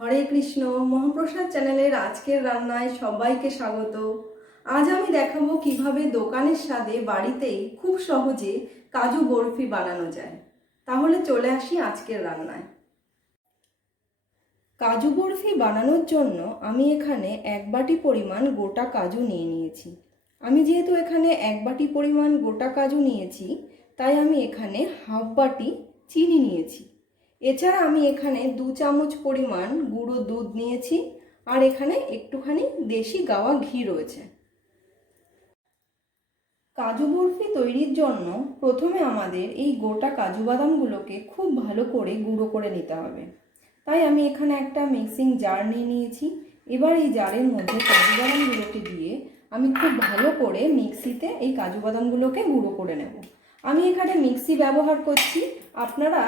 হরে কৃষ্ণ। মহাপ্রসাদ চ্যানেলের আজকের রান্নায় সবাইকে স্বাগত। আজ আমি দেখাবো কিভাবে দোকানের স্বাদে বাড়িতেই খুব সহজে কাজু বরফি বানানো যায়। তাহলে চলে আসি আজকের রান্নায়। কাজু বরফি বানানোর জন্য আমি এখানে 1 বাটি পরিমাণ গোটা কাজু নিয়ে নিয়েছি। আমি যেহেতু এখানে 1 বাটি পরিমাণ গোটা কাজু নিয়েছি, তাই আমি এখানে হাফ বাটি চিনি নিয়েছি। এছাড়া আমি এখানে 2 চামচ পরিমাণ গুঁড়ো দুধ নিয়েছি, আর এখানে একটুখানি দেশি গাওয়া ঘি রয়েছে। কাজু বরফি তৈরির জন্য প্রথমে আমাদের এই গোটা কাজু বাদামগুলোকে খুব ভালো করে গুঁড়ো করে নিতে হবে। তাই আমি এখানে একটা মিক্সিং জার নিয়ে নিয়েছি। এবার এই জারের মধ্যে কাজু বাদামগুলোকে দিয়ে আমি খুব ভালো করে মিক্সিতে এই কাজু বাদামগুলোকে গুঁড়ো করে নেব। আমি এখানে মিক্সি ব্যবহার করছি, আপনারা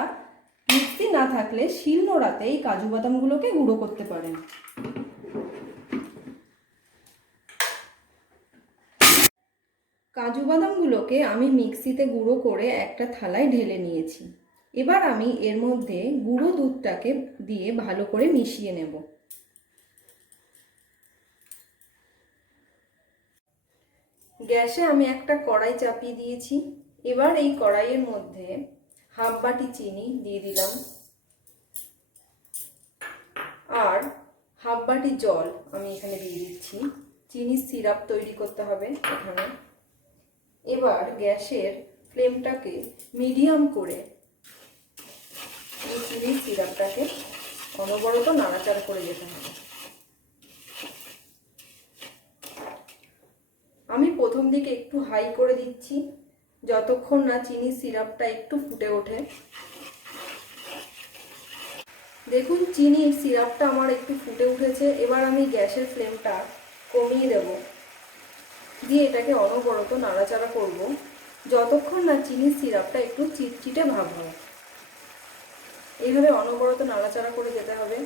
মিক্সি না থাকলে শিলনোড়াতে এই কাজু বাদামগুলোকে গুঁড়ো করতে পারেন। কাজু বাদামগুলোকে আমি মিক্সিতে গুঁড়ো করে একটা থালায় ঢেলে নিয়েছি। এবার আমি এর মধ্যে গুঁড়ো দুধটাকে দিয়ে ভালো করে মিশিয়ে নেব। গ্যাসে আমি একটা কড়াই চাপিয়ে দিয়েছি। এবার এই কড়াইয়ের মধ্যে হাফ বাটি চিনি দিয়ে দিলাম, আর হাফ বাটি জল আমি এখানে দিয়ে দিচ্ছি। চিনির সিরাপ তৈরি করতে হবে এখানে। এবার গ্যাসের ফ্লেমটাকে মিডিয়াম করে এই চিনির সিরাপটাকে অনবরত নাড়াচাড়া করে যেতে হবে। আমি প্রথম দিকে একটু হাই করে দিচ্ছি, যতক্ষণ না চিনির সিরাপটা একটু ফুটে ওঠে। দেখুন চিনির সিরাপটা আমার একটু ফুটে উঠেছে। এবার আমি গ্যাসের ফ্লেমটা কমিয়ে দেব, দিয়ে এটাকে অনবরত নাড়াচাড়া করব যতক্ষণ না চিনির সিরাপটা একটু চিটচিটে ভাব হয়। এইভাবে অনবরত নাড়াচাড়া করে যেতে হবে।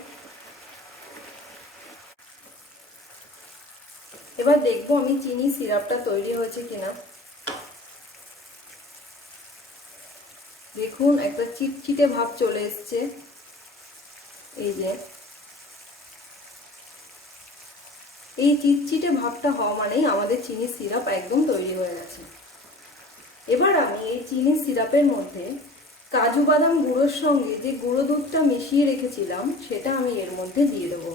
এবার দেখবো আমি চিনির সিরাপটা তৈরি হয়েছে কিনা। দেখুন একটা চিটচিটে ভাব চলে এসছে। এই যে এই চিটচিটে ভাবটা হওয়া মানেই আমাদের চিনির সিরাপ একদম তৈরি হয়ে গেছে। এবার আমি এই চিনির সিরাপের মধ্যে কাজু বাদাম গুঁড়োর সঙ্গে যে গুঁড়ো দুধটা মিশিয়ে রেখেছিলাম সেটা আমি এর মধ্যে দিয়ে দেবো।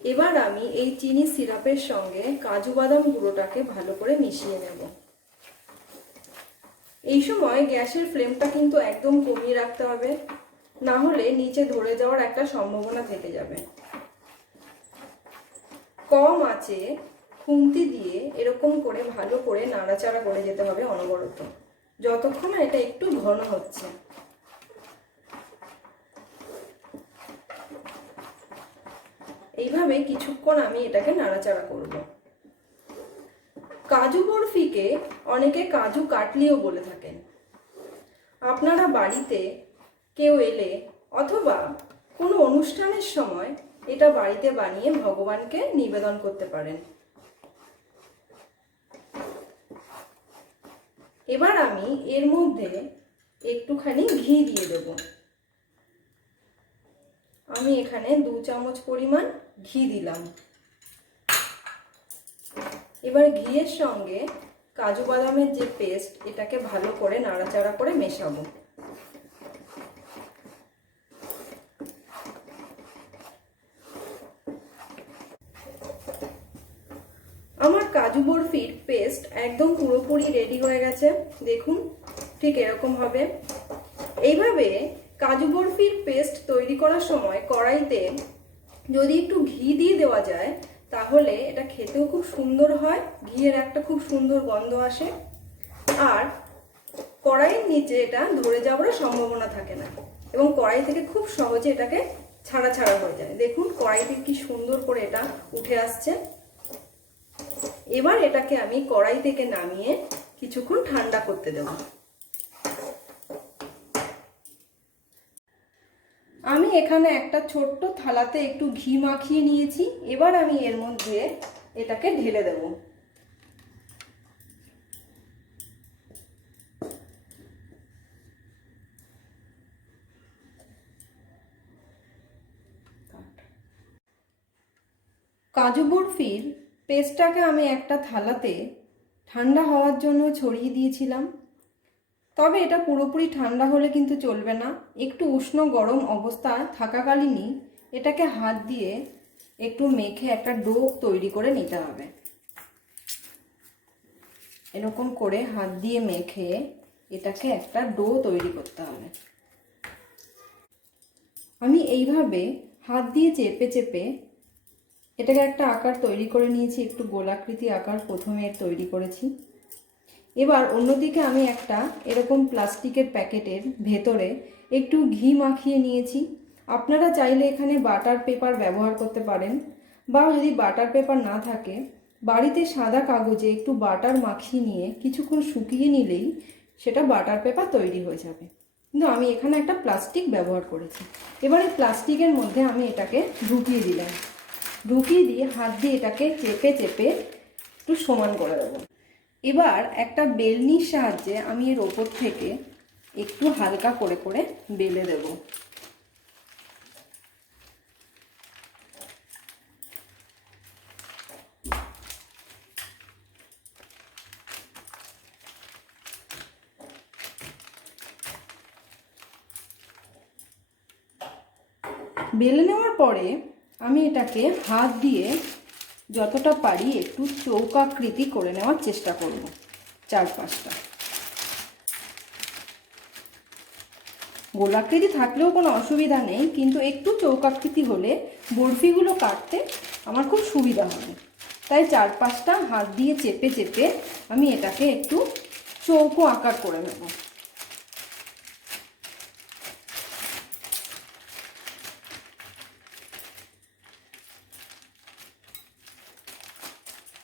এবার আমি এই চিনি সিরাপের সঙ্গে কাজু বাদাম গুঁড়োটাকে ভালো করে মিশিয়ে নেব। এই সময় গ্যাসের ফ্লেমটা কিন্তু একদম কমিয়ে রাখতে হবে, না হলে নিচে ধরে যাওয়ার একটা সম্ভাবনা থেকে যাবে। কম আঁচে খুন্তি দিয়ে এরকম করে ভালো করে নাড়াচাড়া করে যেতে হবে অনবরত, যতক্ষণ না এটা একটু ঘন হচ্ছে। এইভাবে কিছুক্ষণ আমি এটাকে নাড়াচাড়া করব। কাজু বরফিকে অনেকে কাজু কাটলিও বলে থাকেন। আপনারা বাড়িতে কেউ এলে অথবা কোনো অনুষ্ঠানের সময় এটা বাড়িতে বানিয়ে ভগবানকে নিবেদন করতে পারেন। এবার আমি এর মধ্যে একটুখানি ঘি দিয়ে দেব। আমি এখানে 2 চামচ পরিমাণ ঘি দিলাম। এবার ঘিয়ের সঙ্গে কাজু বাদামের যে পেস্ট, এটাকে ভালো করে নাড়াচাড়া করে মেশাবো। আমার কাজু বরফির পেস্ট একদম পুরোপুরি রেডি হয়ে গেছে। দেখুন ঠিক এরকম হবে। এইভাবে কাজু বরফির পেস্ট তৈরি করার সময় কড়াইতে যদি একটু ঘি দিয়ে দেওয়া যায় তাহলে এটা খেতেও খুব সুন্দর হয়, ঘিয়ের একটা খুব সুন্দর গন্ধ আসে, আর কড়াইয়ের নিচে এটা ধরে যাওয়ার সম্ভাবনা থাকে না, এবং কড়াই থেকে খুব সহজে এটাকে ছাড়া ছাড়া হয়ে যায়। দেখুন কড়াই থেকে কি সুন্দর করে এটা উঠে আসছে। এবার এটাকে আমি কড়াই থেকে নামিয়ে কিছুক্ষণ ঠান্ডা করতে দেব। আমি এখানে একটা ছোট্ট থালাতে একটু ঘি মাখিয়ে নিয়েছি। এবার আমি এর মধ্যে এটাকে ঢেলে দেব। কাজু বরফির পেস্টটাকে আমি একটা থালাতে ঠান্ডা হওয়ার জন্য ছড়িয়ে দিয়েছিলাম। তবে এটা পুরোপুরি ঠান্ডা হলে কিন্তু চলবে না, একটু উষ্ণ গরম অবস্থা থাকাকালীনই এটাকে হাত দিয়ে একটু মেখে একটা ডো তৈরি করে নিতে হবে। এরকম করে হাত দিয়ে মেখে এটাকে একটা ডো তৈরি করতে হবে। আমি এইভাবে হাত দিয়ে চেপে চেপে এটাকে একটা আকার তৈরি করে নিয়েছি, একটু গোলাকৃতি আকার প্রথমে তৈরি করেছি। এবার অন্যদিকে আমি একটা এরকম প্লাস্টিকের প্যাকেটের ভেতরে একটু ঘি মাখিয়ে নিয়েছি। আপনারা চাইলে এখানে বাটার পেপার ব্যবহার করতে পারেন, বা যদি বাটার পেপার না থাকে বাড়িতে সাদা কাগজে একটু বাটার মাখিয়ে নিয়ে কিছুক্ষণ শুকিয়ে নিলেই সেটা বাটার পেপার তৈরি হয়ে যাবে। কিন্তু আমি এখানে একটা প্লাস্টিক ব্যবহার করেছি। এবার এই প্লাস্টিকের মধ্যে আমি এটাকে ঢুকিয়ে দিলাম। ঢুকিয়ে দিয়ে হাত দিয়ে এটাকে চেপে চেপে একটু সমান করে দেবো। এবার একটা বেলনির সাহায্যে আমি এর ওপর থেকে একটু হালকা করে করে বেলে দেব। বেলে নেওয়ার পরে আমি এটাকে হাত দিয়ে যতটা পারি একটু চৌকাকৃতি করে নেওয়ার চেষ্টা করব, চারপাশটা। গোলাকৃতি থাকলেও কোনো অসুবিধা নেই, কিন্তু একটু চৌকাকৃতি হলে বরফিগুলো কাটতে আমার খুব সুবিধা হবে। তাই চারপাশটা হাত দিয়ে চেপে চেপে আমি এটাকে একটু চৌকো আকার করে নেব।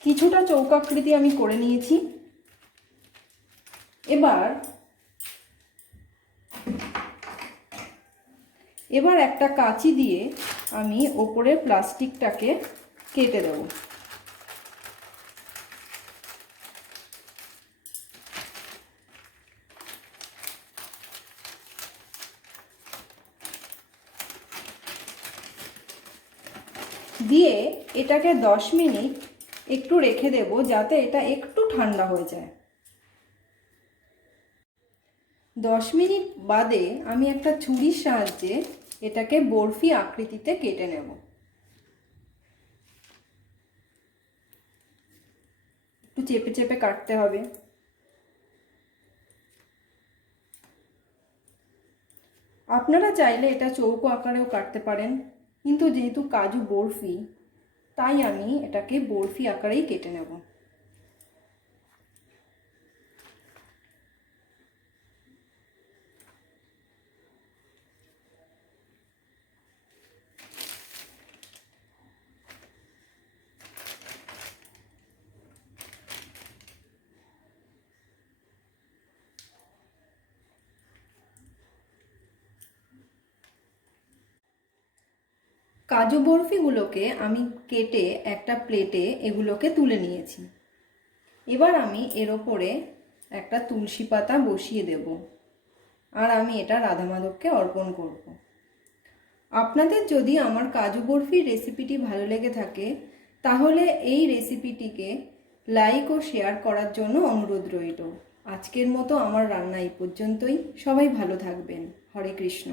কিছুটা চৌকাকৃতি আমি করে নিয়েছি। এবার একটা কাঁচি দিয়ে আমি ওপরে প্লাস্টিকটাকে কেটে দেব। দিয়ে এটাকে 10 মিনিট একটু রেখে দেব, যাতে এটা একটু ঠান্ডা হয়ে যায়। 10 মিনিট বাদে আমি একটা ছুরির সাহায্যে এটাকে বরফি আকৃতিতে কেটে নেব। একটু চেপে চেপে কাটতে হবে। আপনারা চাইলে এটা চৌকো আকারেও কাটতে পারেন, কিন্তু যেহেতু কাজু বরফি তাই আমি এটাকে বরফি আকারেই কেটে নেব। কাজু বরফিগুলোকে আমি কেটে একটা প্লেটে এগুলোকে তুলে নিয়েছি। এবার আমি এর ওপরে একটা তুলসী পাতা বসিয়ে দেব, আর আমি এটা রাধা মাধবকে অর্পণ করব। আপনাদের যদি আমার কাজু বরফির রেসিপিটি ভালো লেগে থাকে তাহলে এই রেসিপিটিকে লাইক ও শেয়ার করার জন্য অনুরোধ রইল। আজকের মতো আমার রান্না এই পর্যন্তই। সবাই ভালো থাকবেন। হরে কৃষ্ণ।